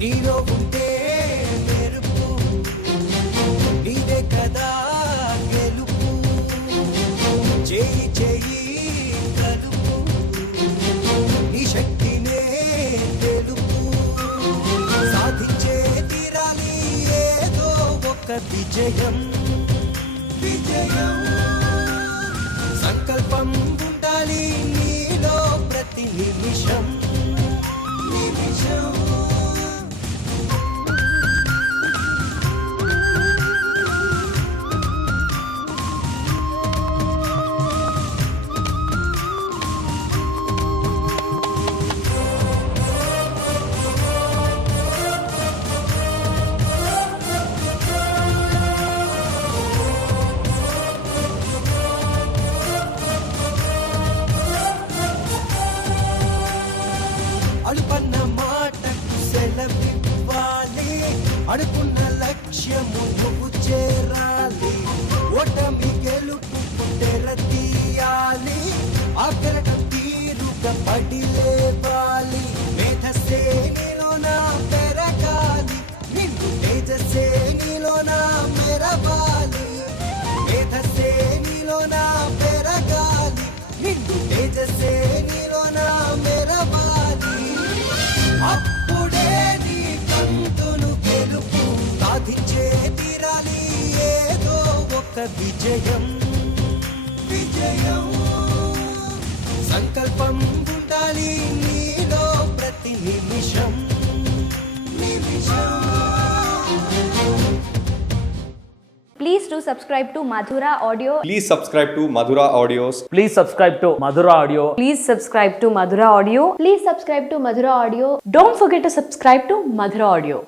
నీలో ఉంటే మెరుపు, నీదే కదా గెలుపు. చేయి చేయి కలుపు, నీ శక్తినే తెలుపు. సాధించే తీరాలి ఏదో ఒక విజయం. విజయం సంకల్పం ఉండాలి నీలో ప్రతి నిమిషం. నిమిషం అడుపన్న మాటకు సెలవివ్వాలి, అడుకున్న లక్ష్యము నువ్వు చేరాలి. ఓటమి గెలుపు తెర తీయాలి, ఆకరటం తీరుగా పడి లేవాలి. మేధస్సే నీలోన పెరగాలి, నిన్ను తేజస్సే నీలోన మెరవాలి. మేధస్సే నీలోన పెరగాలి, నిన్ను తేజస్సే నీలోన మెరవాలి. అప్పుడే నీ కంతును గెలుపు, సాధించే తీరాలి ఏదో ఒక విజయం. విజయం సంకల్పం ఉండాలి నీలో ప్రతి నిమిషం. నిమిషం. Please do subscribe to Madhura Audio. Please subscribe to Madhura Audios. Please subscribe to Madhura Audio. Please subscribe to Madhura Audio. Please subscribe to Madhura Audio. Don't forget to subscribe to Madhura Audio.